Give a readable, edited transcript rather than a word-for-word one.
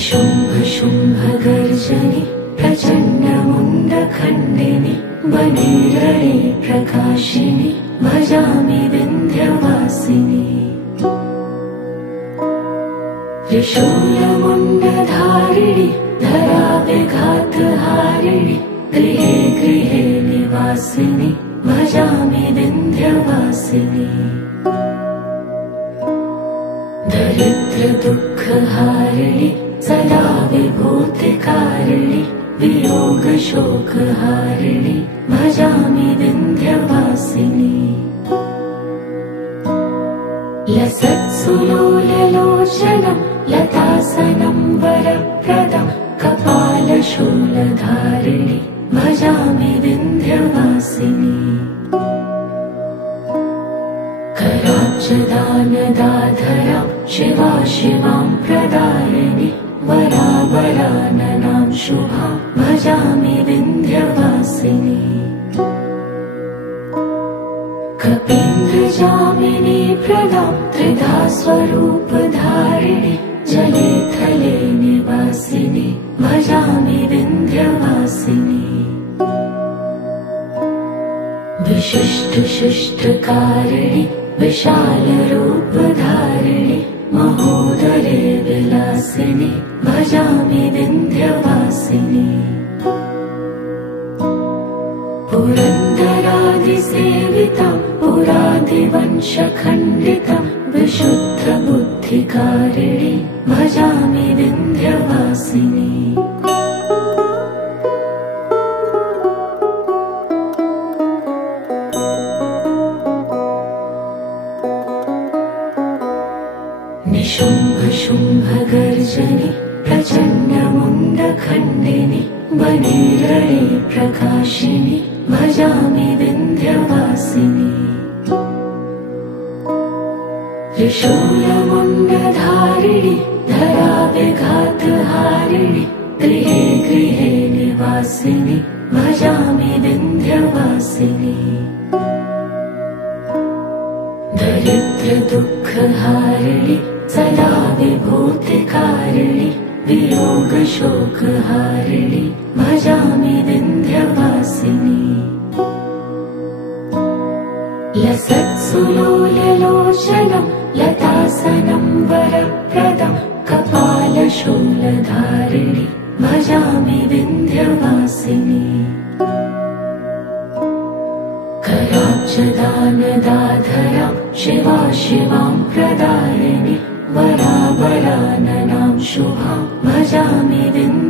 निशुम्भ शुम्भ गर्जनि प्रचण्ड मुण्डखण्डिनि वनेरणे प्रकाशिनि भजामि विन्ध्यवासिनि त्रिशूलमुण्डधारिणि धराविघातहारिणि गृहे गृहे निवासिनि भजामि विन्ध्यवासिनि दरिद्रदुःखहारिणि सदा विभूतिकारिणि वियोगशोकहारिणि भजामि विन्ध्यवासिनि लसत्सुलोललोचनं लतासनं वरप्रदं कपालशूलधारिणि भजामि विन्ध्यवासिनि कराब्जदानदाधरां शिवा शिवां प्रदायिनि वरावराननां शुभां भजामि विन्ध्यवासिनि कपीन्द्रजामिनी प्रदां त्रिधा स्वरूपधारिणि जले थले निवासिनि भजामि विन्ध्यवासिनि विशिष्टशिष्टकारिणि विशालरूपधारिणि महोदरे विलासिनि भजामि विन्ध्यवासिनि पुरन्दरादिसेवितं पुरादिवंशखण्डितं विशुद्धबुद्धिकारिणि भजामि विन्ध्यवासिनि निशुम्भ शुम्भ गर्जनि प्रचण्ड मुण्डखण्डिनि वनेरणे प्रकाशिनि भजामि विन्ध्यवासिनि त्रिशूलमुण्डधारिणि धराविघातहारिणि गृहे गृहे निवासिनि भजामि विन्ध्यवासिनि दरिद्रदुःखहारिणि सदा विभूतिकारिणि वियोगशोकहारिणि भजामि विन्ध्यवासिनि लसत्सुलोललोचनं लतासनं वरप्रदं कपालशूलधारिणि भजामि विन्ध्यवासिनि कराब्जदानदाधरां शिवा शिवां प्रदायिनि वरावराननां शुभां भजामि विन्ध्यवासिनि